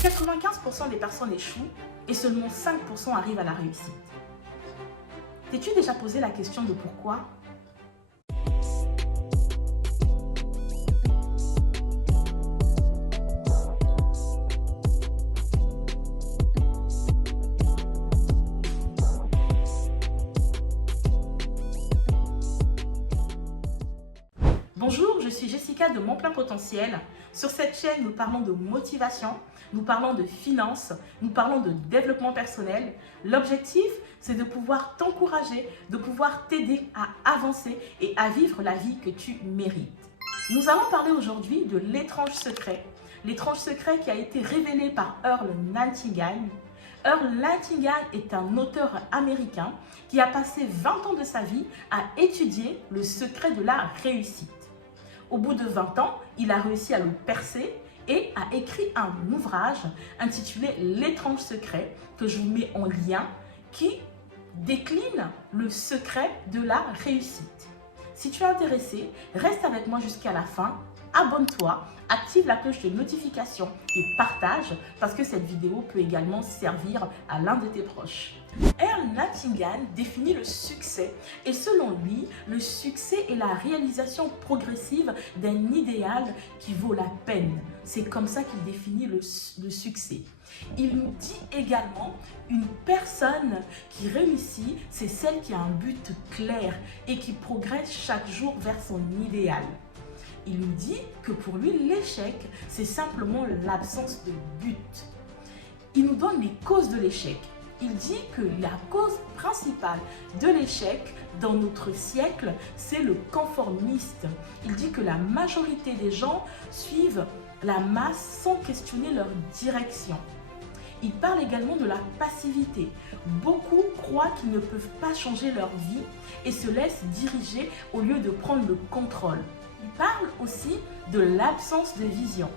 95% des personnes échouent et seulement 5% arrivent à la réussite. T'es-tu déjà posé la question de pourquoi? Bonjour, je suis Jessica de Mon Plein Potentiel. Sur cette chaîne, nous parlons de motivation, nous parlons de finances, nous parlons de développement personnel. L'objectif, c'est de pouvoir t'encourager, de pouvoir t'aider à avancer et à vivre la vie que tu mérites. Nous allons parler aujourd'hui de l'étrange secret. L'étrange secret qui a été révélé par Earl Nightingale. Earl Nightingale est un auteur américain qui a passé 20 ans de sa vie à étudier le secret de la réussite. Au bout de 20 ans, il a réussi à le percer et a écrit un ouvrage intitulé L'étrange secret que je vous mets en lien qui décline le secret de la réussite. Si tu es intéressé, reste avec moi jusqu'à la fin, abonne-toi, active la cloche de notification et partage parce que cette vidéo peut également servir à l'un de tes proches. Earl Nightingale définit le succès et selon lui, le succès est la réalisation progressive d'un idéal qui vaut la peine. C'est comme ça qu'il définit le succès. Il nous dit également une personne qui réussit, c'est celle qui a un but clair et qui progresse chaque jour vers son idéal. Il nous dit que pour lui, l'échec, c'est simplement l'absence de but. Il nous donne les causes de l'échec. Il dit que la cause principale de l'échec dans notre siècle, c'est le conformiste. Il dit que la majorité des gens suivent la masse sans questionner leur direction. Il parle également de la passivité. Beaucoup croient qu'ils ne peuvent pas changer leur vie et se laissent diriger au lieu de prendre le contrôle. Il parle aussi de l'absence de vision.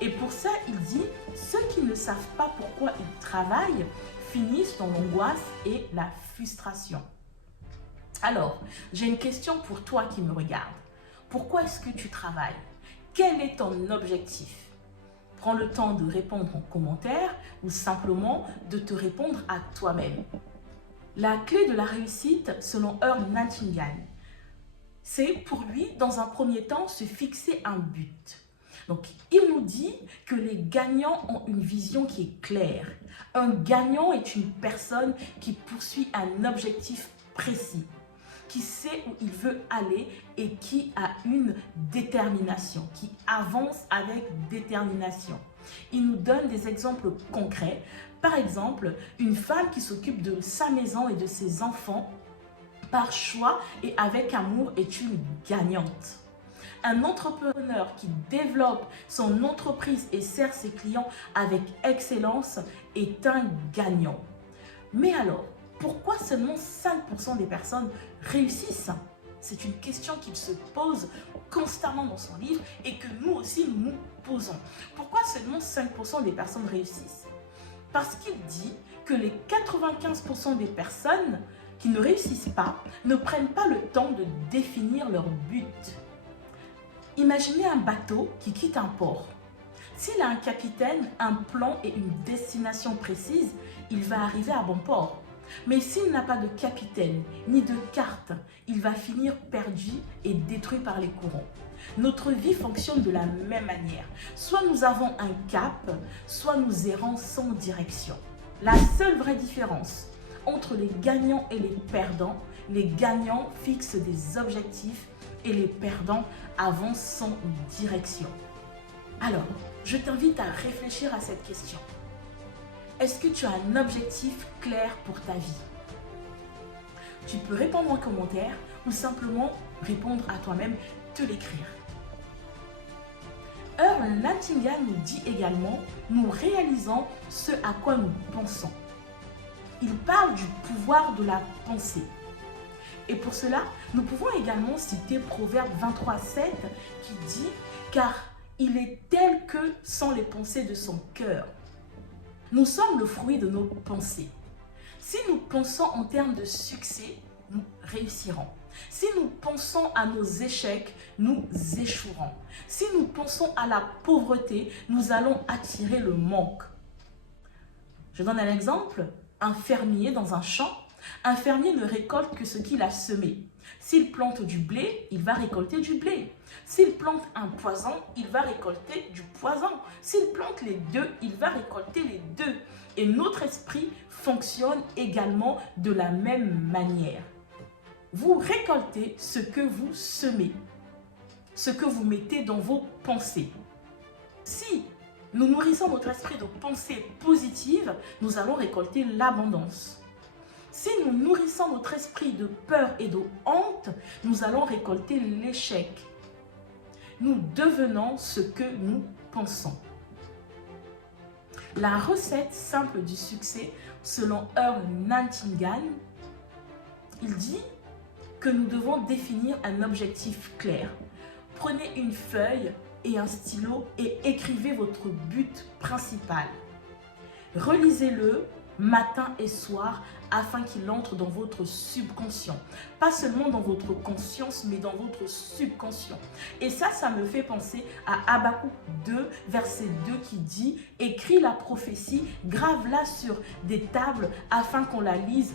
Et pour ça, il dit « Ceux qui ne savent pas pourquoi ils travaillent finissent dans l'angoisse et la frustration. » Alors, j'ai une question pour toi qui me regarde. Pourquoi est-ce que tu travailles? Quel est ton objectif? Prends le temps de répondre en commentaire ou simplement de te répondre à toi-même. La clé de la réussite, selon Earl Nightingale, c'est pour lui, dans un premier temps, se fixer un but. Donc, il nous dit que les gagnants ont une vision qui est claire. Un gagnant est une personne qui poursuit un objectif précis, qui sait où il veut aller et qui a une détermination, qui avance avec détermination. Il nous donne des exemples concrets. Par exemple, une femme qui s'occupe de sa maison et de ses enfants par choix et avec amour est une gagnante. Un entrepreneur qui développe son entreprise et sert ses clients avec excellence est un gagnant. Mais alors, pourquoi seulement 5% des personnes réussissent? C'est une question qu'il se pose constamment dans son livre et que nous aussi nous posons. Pourquoi seulement 5% des personnes réussissent? Parce qu'il dit que les 95% des personnes qui ne réussissent pas ne prennent pas le temps de définir leur but. Imaginez un bateau qui quitte un port. S'il a un capitaine, un plan et une destination précise, il va arriver à bon port. Mais s'il n'a pas de capitaine ni de carte, il va finir perdu et détruit par les courants. Notre vie fonctionne de la même manière. Soit nous avons un cap, soit nous errons sans direction. La seule vraie différence entre les gagnants et les gagnants fixent des objectifs et les perdants avancent sans direction. Alors, je t'invite à réfléchir à cette question. Est-ce que tu as un objectif clair pour ta vie? Tu peux répondre en commentaire ou simplement répondre à toi-même, te l'écrire. Earl Nightingale nous dit également, nous réalisons ce à quoi nous pensons. Il parle du pouvoir de la pensée. Et pour cela, nous pouvons également citer Proverbe 23:7 qui dit « Car il est tel que sont les pensées de son cœur. » Nous sommes le fruit de nos pensées. Si nous pensons en termes de succès, nous réussirons. Si nous pensons à nos échecs, nous échouerons. Si nous pensons à la pauvreté, nous allons attirer le manque. Je donne un exemple. Un fermier dans un champ, un fermier ne récolte que ce qu'il a semé. S'il plante du blé, il va récolter du blé. S'il plante un poison, il va récolter du poison. S'il plante les deux, il va récolter les deux. Et notre esprit fonctionne également de la même manière. Vous récoltez ce que vous semez, ce que vous mettez dans vos pensées. Si nous nourrissons notre esprit de pensées positives, nous allons récolter l'abondance. Si nous nourrissons notre esprit de peur et de honte, nous allons récolter l'échec. Nous devenons ce que nous pensons. La recette simple du succès, selon Earl Nightingale, il dit que nous devons définir un objectif clair. Prenez une feuille et un stylo et écrivez votre but principal. Relisez-le matin et soir afin qu'il entre dans votre subconscient. Pas seulement dans votre conscience, mais dans votre subconscient. Et ça me fait penser à Habakkuk 2, verset 2 qui dit « Écris la prophétie, grave-la sur des tables afin qu'on la lise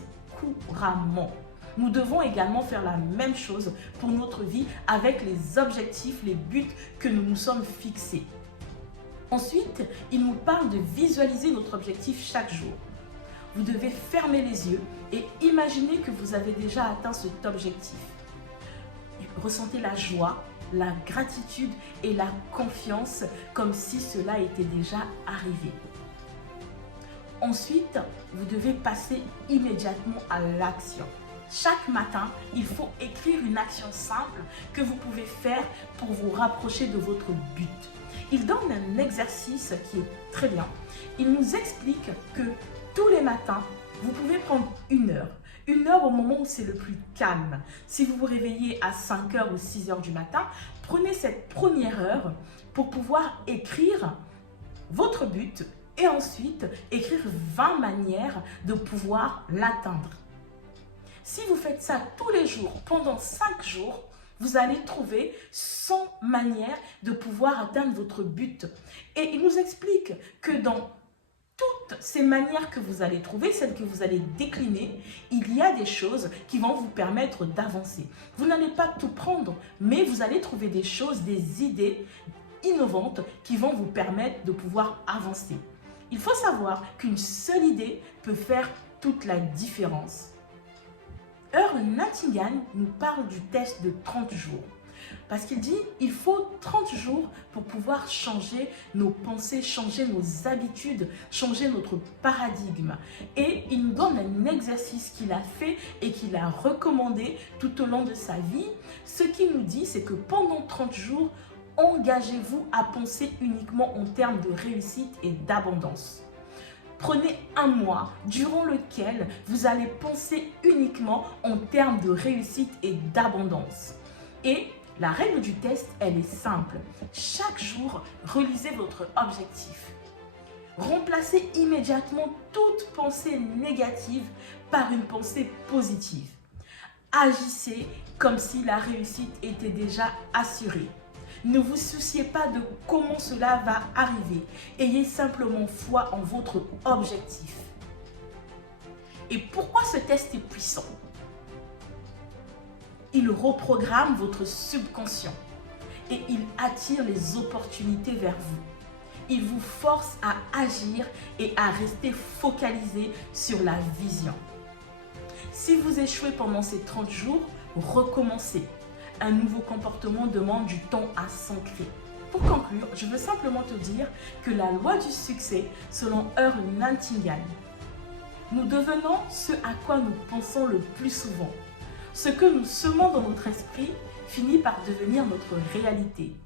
couramment. » Nous devons également faire la même chose pour notre vie avec les objectifs, les buts que nous nous sommes fixés. Ensuite, il nous parle de visualiser notre objectif chaque jour. Vous devez fermer les yeux et imaginer que vous avez déjà atteint cet objectif. Ressentez la joie, la gratitude et la confiance comme si cela était déjà arrivé. Ensuite, vous devez passer immédiatement à l'action. Chaque matin, il faut écrire une action simple que vous pouvez faire pour vous rapprocher de votre but. Il donne un exercice qui est très bien. Il nous explique que tous les matins, vous pouvez prendre une heure au moment où c'est le plus calme. Si vous vous réveillez à 5 h ou 6 h du matin, prenez cette première heure pour pouvoir écrire votre but et ensuite écrire 20 manières de pouvoir l'atteindre. Si vous faites ça tous les jours, pendant 5 jours, vous allez trouver 100 manières de pouvoir atteindre votre but. Et il nous explique que dans toutes ces manières que vous allez trouver, celles que vous allez décliner, il y a des choses qui vont vous permettre d'avancer. Vous n'allez pas tout prendre, mais vous allez trouver des choses, des idées innovantes qui vont vous permettre de pouvoir avancer. Il faut savoir qu'une seule idée peut faire toute la différence. Earl Nightingale nous parle du test de 30 jours. Parce qu'il dit il faut 30 jours pour pouvoir changer nos pensées, changer nos habitudes, changer notre paradigme. Et il nous donne un exercice qu'il a fait et qu'il a recommandé tout au long de sa vie. Ce qu'il nous dit, c'est que pendant 30 jours, engagez-vous à penser uniquement en termes de réussite et d'abondance. Prenez un mois durant lequel vous allez penser uniquement en termes de réussite et d'abondance. Et la règle du test, elle est simple. Chaque jour, relisez votre objectif. Remplacez immédiatement toute pensée négative par une pensée positive. Agissez comme si la réussite était déjà assurée. Ne vous souciez pas de comment cela va arriver. Ayez simplement foi en votre objectif. Et pourquoi ce test est puissant? Il reprogramme votre subconscient et il attire les opportunités vers vous. Il vous force à agir et à rester focalisé sur la vision. Si vous échouez pendant ces 30 jours, recommencez. Un nouveau comportement demande du temps à s'ancrer. Pour conclure, je veux simplement te dire que la loi du succès, selon Earl Nightingale, nous devenons ce à quoi nous pensons le plus souvent. Ce que nous semons dans notre esprit finit par devenir notre réalité.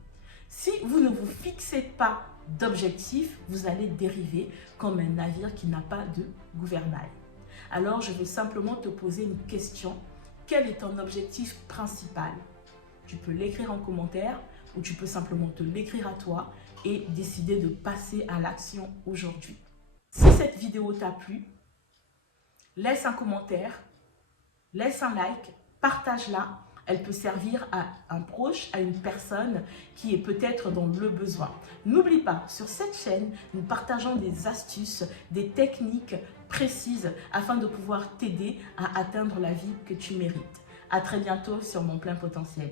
Si vous ne vous fixez pas d'objectif, vous allez dériver comme un navire qui n'a pas de gouvernail. Alors, je veux simplement te poser une question. Quel est ton objectif principal? Tu peux l'écrire en commentaire ou tu peux simplement te l'écrire à toi et décider de passer à l'action aujourd'hui. Si cette vidéo t'a plu, laisse un commentaire, laisse un like, partage-la. elle peut servir à un proche, à une personne qui est peut-être dans le besoin. N'oublie pas, sur cette chaîne, nous partageons des astuces, des techniques précises afin de pouvoir t'aider à atteindre la vie que tu mérites. À très bientôt sur Mon Plein Potentiel.